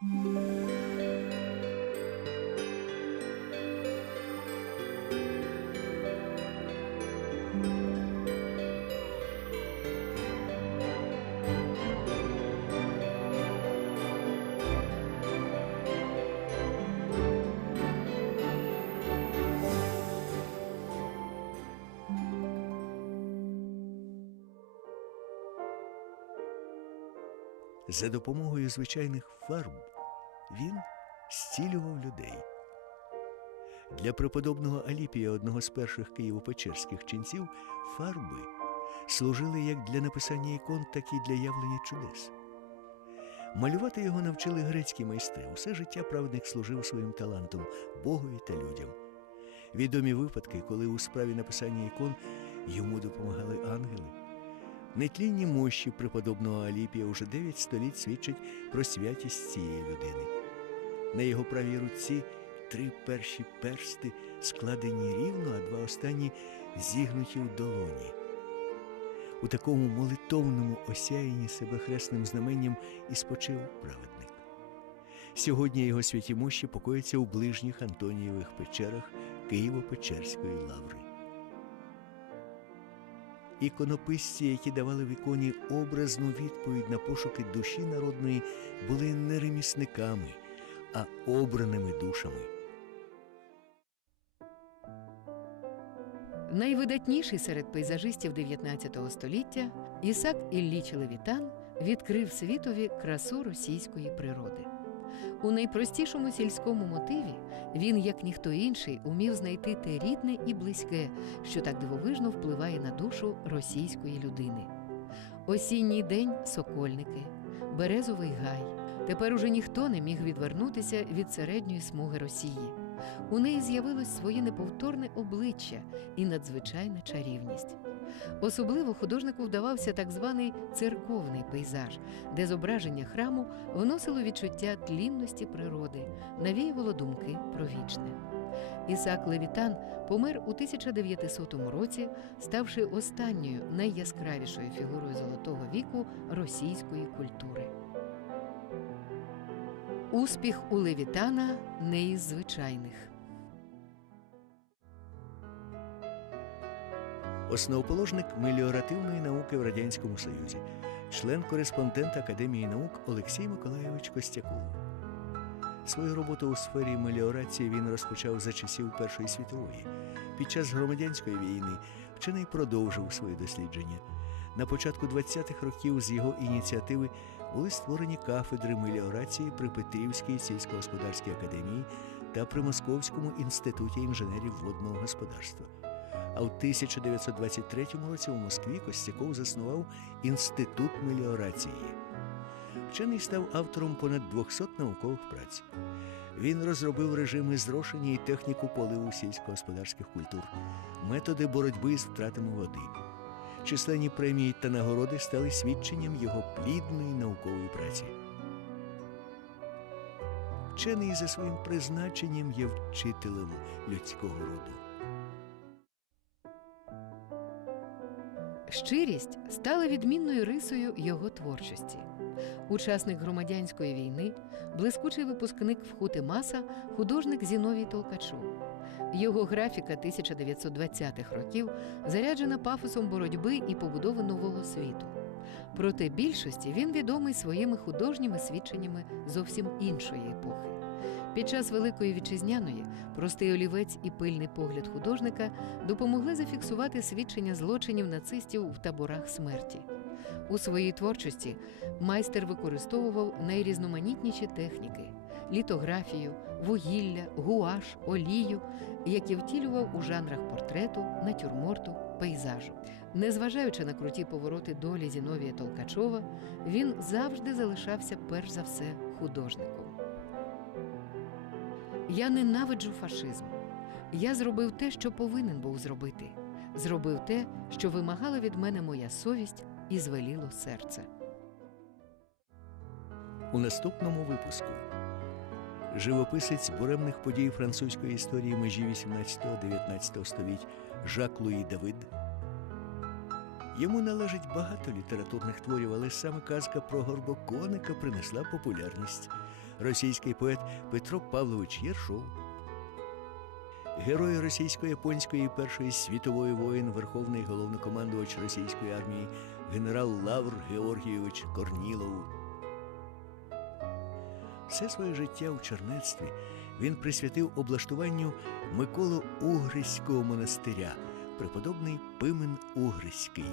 Música За допомогою звичайних фарб він зцілював людей. Для преподобного Аліпія, одного з перших києво-печерських ченців, фарби служили як для написання ікон, так і для явлення чудес. Малювати його навчили грецькі майстри. Усе життя праведник служив своїм талантом Богові та людям. Відомі випадки, коли у справі написання ікон йому допомагали ангели. Нетлінні мощі преподобного Аліпія уже дев'ять століть свідчать про святість цієї людини. На його правій руці три перші персти складені рівно, а два останні зігнуті в долоні. У такому молитовному осяянні себе хресним знаменням і спочив праведник. Сьогодні його святі мощі покояться у ближніх Антонієвих печерах Києво-Печерської лаври. Іконописці, які давали в іконі образну відповідь на пошуки душі народної, були не ремісниками, а обраними душами. Найвидатніший серед пейзажистів 19 століття Ісак Ілліч Левітан відкрив світові красу російської природи. У найпростішому сільському мотиві він, як ніхто інший, умів знайти те рідне і близьке, що так дивовижно впливає на душу російської людини. Осінній день сокольники, березовий гай. Тепер уже ніхто не міг відвернутися від середньої смуги Росії. У неї з'явилось своє неповторне обличчя і надзвичайна чарівність. Особливо художнику вдавався так званий церковний пейзаж, де зображення храму вносило відчуття тлінності природи, навіювало думки про вічне. Ісак Левітан помер у 1900 році, ставши останньою найяскравішою фігурою золотого віку російської культури. Успіх у Левітана не із звичайних. Основоположник меліоративної науки в Радянському Союзі, член-кореспондент Академії наук Олексій Миколайович Костяков. Свою роботу у сфері меліорації він розпочав за часів Першої світової. Під час громадянської війни вчений продовжив свої дослідження. На початку 20-х років з його ініціативи були створені кафедри меліорації при Петрівській сільськогосподарській академії та при Московському інституті інженерів водного господарства. А в 1923 році у Москві Костяков заснував Інститут меліорації. Вчений став автором понад 200 наукових праць. Він розробив режими зрошення і техніку поливу сільськогосподарських культур, методи боротьби з втратами води. Численні премії та нагороди стали свідченням його плідної наукової праці. Вчений за своїм призначенням є вчителем людського роду. Щирість стала відмінною рисою його творчості. Учасник громадянської війни, блискучий випускник вхути Маса, художник Зіновій Толкачов. Його графіка 1920-х років заряджена пафосом боротьби і побудови нового світу. Проте більшості він відомий своїми художніми свідченнями зовсім іншої епохи. Під час Великої вітчизняної простий олівець і пильний погляд художника допомогли зафіксувати свідчення злочинів нацистів в таборах смерті. У своїй творчості майстер використовував найрізноманітніші техніки літографію, вугілля, гуаш, олію, які втілював у жанрах портрету, натюрморту, пейзажу. Незважаючи на круті повороти долі Зіновія Толкачова, він завжди залишався перш за все художником. Я ненавиджу фашизм. Я зробив те, що повинен був зробити. Зробив те, що вимагала від мене моя совість і звеліло серце. У наступному випуску живописець буремних подій французької історії межі 18-19 століть Жак Луї Давид. Йому належить багато літературних творів, але саме казка про горбоконика принесла популярність. Російський поет Петро Павлович Єршов, герой російсько-японської Першої світової воїн, верховний головнокомандувач російської армії генерал Лавр Георгійович Корнілов. Все своє життя у чернецтві він присвятив облаштуванню Миколо Угриського монастиря, преподобний Пимен Угриський.